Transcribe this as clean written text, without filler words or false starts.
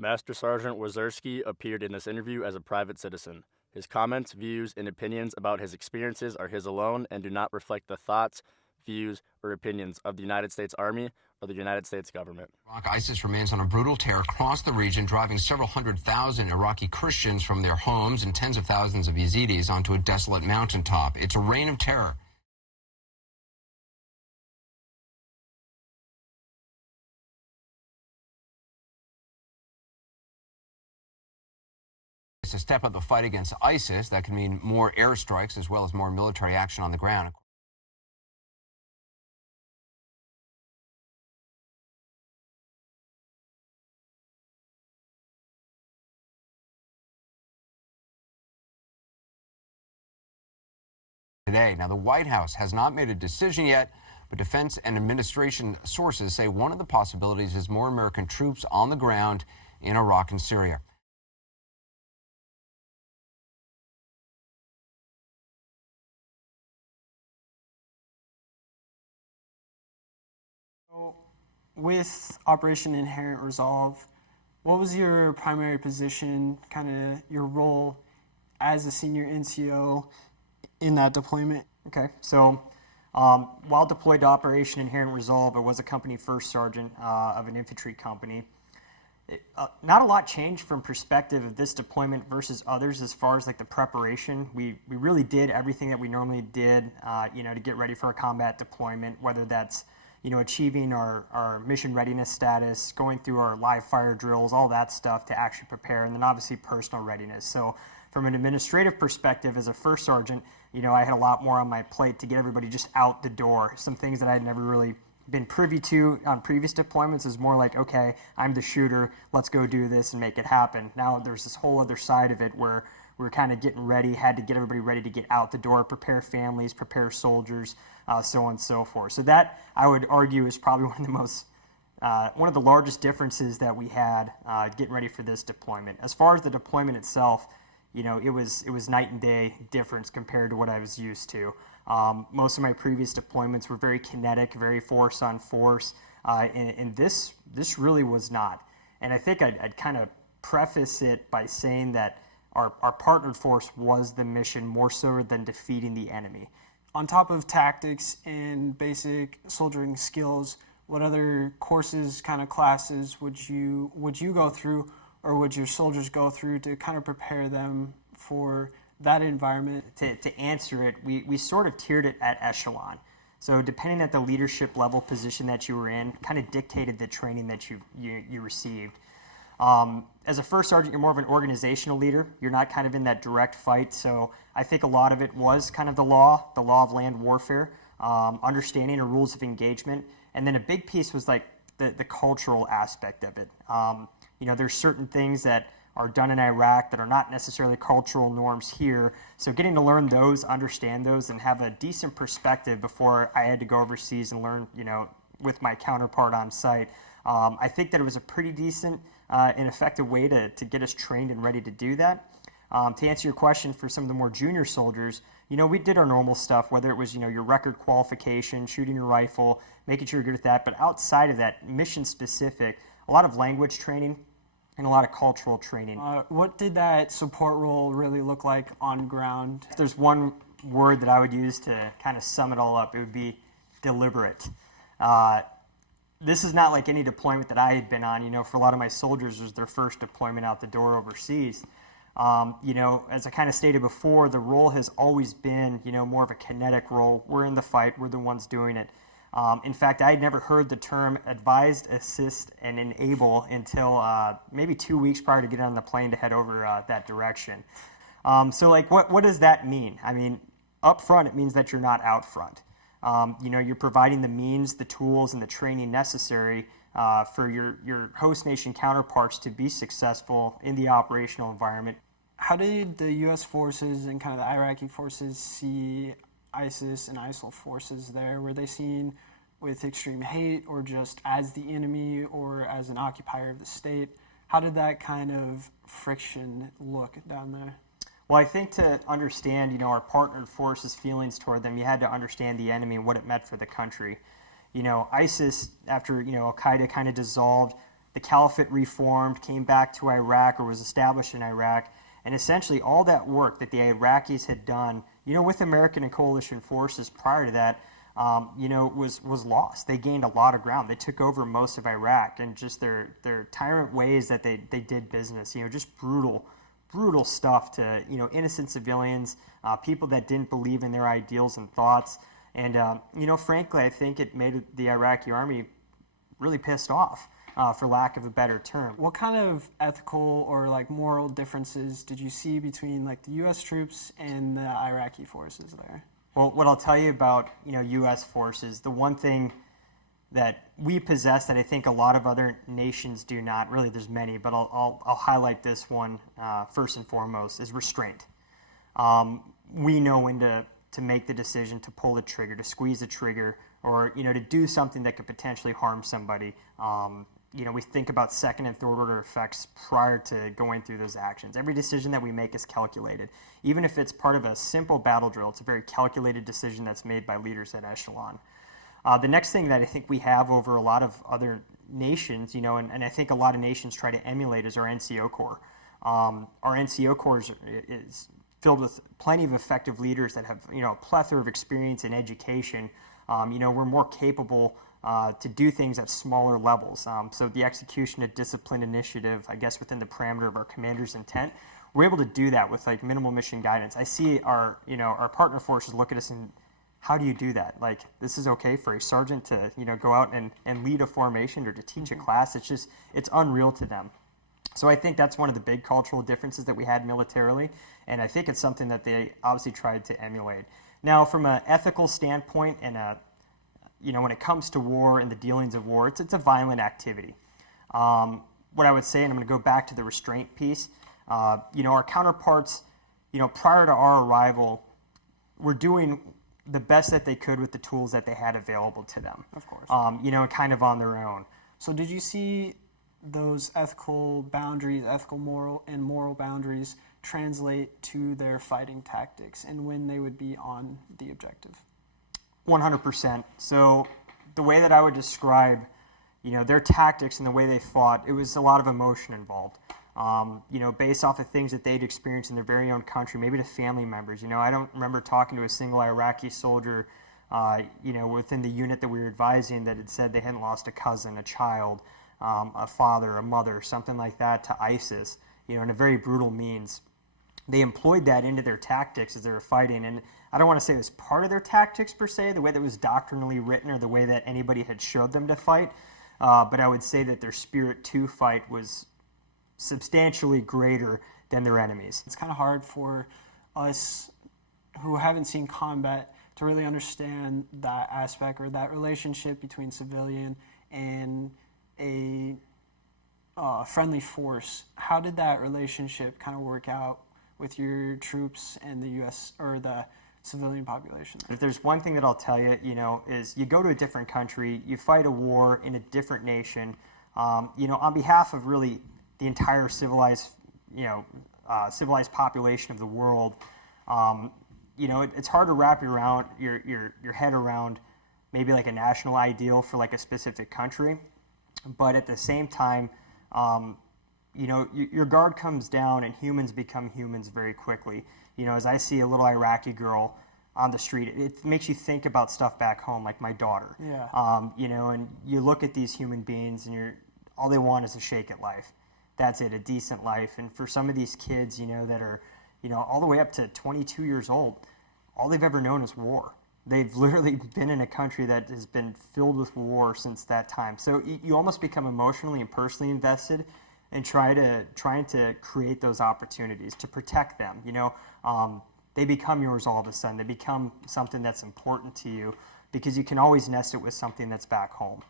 Master Sergeant Wasierski appeared in this interview as a private citizen. His comments, views, and opinions about his experiences are his alone and do not reflect the thoughts, views, or opinions of the United States Army or the United States government. ISIS remains on a brutal tear across the region, driving several 100,000 Iraqi Christians from their homes and tens of thousands of Yazidis onto a desolate mountaintop. It's a reign of terror. To step up the fight against ISIS, that can mean more airstrikes as well as more military action on the ground. Today. Now, the White House has not made a decision yet, but defense and administration sources say one of the possibilities is more American troops on the ground in Iraq and Syria. With Operation Inherent Resolve, what was your primary position, kind of your role as a senior NCO in that deployment? Okay, so while deployed to Operation Inherent Resolve, I was a company first sergeant of an infantry company. Not a lot changed from perspective of this deployment versus others as far as like the preparation. We really did everything that we normally did, to get ready for a combat deployment, whether that's achieving our mission readiness status, going through our live fire drills, all that stuff to actually prepare, and then obviously personal readiness. So from an administrative perspective, as a first sergeant, I had a lot more on my plate to get everybody just out the door. Some things that I had never really been privy to on previous deployments is more like, okay, I'm the shooter, let's go do this and make it happen. Now there's this whole other side of it where we're kind of getting ready, had to get everybody ready to get out the door, prepare families, prepare soldiers, so on and so forth. So that, I would argue, is probably one of the largest differences that we had getting ready for this deployment. As far as the deployment itself, it was night and day difference compared to what I was used to. Most of my previous deployments were very kinetic, very force on force, and this really was not. And I think I'd kind of preface it by saying that our partnered force was the mission more so than defeating the enemy. On top of tactics and basic soldiering skills, what other courses, kind of classes would you go through, or would your soldiers go through to kind of prepare them for that environment? To answer it, we sort of tiered it at echelon. So depending on the leadership level position that you were in, kind of dictated the training that you received. As a first sergeant, you're more of an organizational leader. You're not kind of in that direct fight. So I think a lot of it was kind of the law of land warfare, understanding the rules of engagement. And then a big piece was like the cultural aspect of it. There's certain things that are done in Iraq that are not necessarily cultural norms here. So getting to learn those, understand those, and have a decent perspective before I had to go overseas and learn, with my counterpart on site. I think that it was a pretty decent and effective way to get us trained and ready to do that. To answer your question, for some of the more junior soldiers, we did our normal stuff, whether it was, your record qualification, shooting your rifle, making sure you're good at that. But outside of that, mission specific, a lot of language training and a lot of cultural training. What did that support role really look like on ground? If there's one word that I would use to kind of sum it all up, it would be deliberate. This is not like any deployment that I had been on. For a lot of my soldiers, it was their first deployment out the door overseas. As I kind of stated before, the role has always been, more of a kinetic role. We're in the fight. We're the ones doing it. In fact, I had never heard the term advised, assist, and enable until maybe 2 weeks prior to getting on the plane to head over that direction. So, what does that mean? I mean, up front, it means that you're not out front. You're providing the means, the tools, and the training necessary for your host nation counterparts to be successful in the operational environment. How did the U.S. forces and kind of the Iraqi forces see ISIS and ISIL forces there? Were they seen with extreme hate, or just as the enemy, or as an occupier of the state? How did that kind of friction look down there? Well, I think to understand, our partnered forces' feelings toward them, you had to understand the enemy and what it meant for the country. ISIS, after, Al-Qaeda kind of dissolved, the caliphate reformed, came back to Iraq or was established in Iraq, and essentially all that work that the Iraqis had done, with American and coalition forces prior to that, was lost. They gained a lot of ground. They took over most of Iraq, and just their tyrant ways that they did business, just brutal stuff to, innocent civilians, people that didn't believe in their ideals and thoughts. And, frankly, I think it made the Iraqi army really pissed off, for lack of a better term. What kind of ethical or like moral differences did you see between like the U.S. troops and the Iraqi forces there? Well, what I'll tell you about, U.S. forces, the one thing that we possess that I think a lot of other nations do not, really there's many, but I'll highlight this one first and foremost, is restraint. We know when to make the decision to pull the trigger, to squeeze the trigger, or, to do something that could potentially harm somebody. We think about second and third order effects prior to going through those actions. Every decision that we make is calculated. Even if it's part of a simple battle drill, it's a very calculated decision that's made by leaders at echelon. The next thing that I think we have over a lot of other nations, and I think a lot of nations try to emulate, is our NCO Corps. Our NCO Corps is filled with plenty of effective leaders that have, a plethora of experience in education. We're more capable to do things at smaller levels. So the execution of disciplined initiative, I guess within the parameter of our commander's intent, we're able to do that with like minimal mission guidance. I see our partner forces look at us and, how do you do that? Like, this is okay for a sergeant to, go out and lead a formation or to teach a class. It's unreal to them. So I think that's one of the big cultural differences that we had militarily, and I think it's something that they obviously tried to emulate. Now, from an ethical standpoint and when it comes to war and the dealings of war, it's a violent activity. What I would say, and I'm going to go back to the restraint piece, our counterparts, prior to our arrival, were doing the best that they could with the tools that they had available to them. Of course. Kind of on their own. So did you see those ethical boundaries, moral boundaries translate to their fighting tactics and when they would be on the objective? 100%. So the way that I would describe, their tactics and the way they fought, it was a lot of emotion involved. Based off of things that they'd experienced in their very own country, maybe to family members. I don't remember talking to a single Iraqi soldier, within the unit that we were advising that had said they hadn't lost a cousin, a child, a father, a mother, something like that to ISIS, in a very brutal means. They employed that into their tactics as they were fighting, and I don't want to say it was part of their tactics per se, the way that was doctrinally written or the way that anybody had showed them to fight, but I would say that their spirit to fight was substantially greater than their enemies. It's kind of hard for us who haven't seen combat to really understand that aspect or that relationship between civilian and a friendly force. How did that relationship kind of work out with your troops and the U.S. or the civilian population? If there's one thing that I'll tell you, is you go to a different country, you fight a war in a different nation, on behalf of really the entire civilized population of the world. It's hard to wrap your head around maybe like a national ideal for like a specific country, but at the same time, your guard comes down and humans become humans very quickly. As I see a little Iraqi girl on the street, it makes you think about stuff back home, like my daughter. Yeah. And you look at these human beings and all they want is a shake at life. That's it, a decent life. And for some of these kids, that are, all the way up to 22 years old, all they've ever known is war. They've literally been in a country that has been filled with war since that time. So you almost become emotionally and personally invested and trying to create those opportunities to protect them. They become yours all of a sudden. They become something that's important to you because you can always nest it with something that's back home.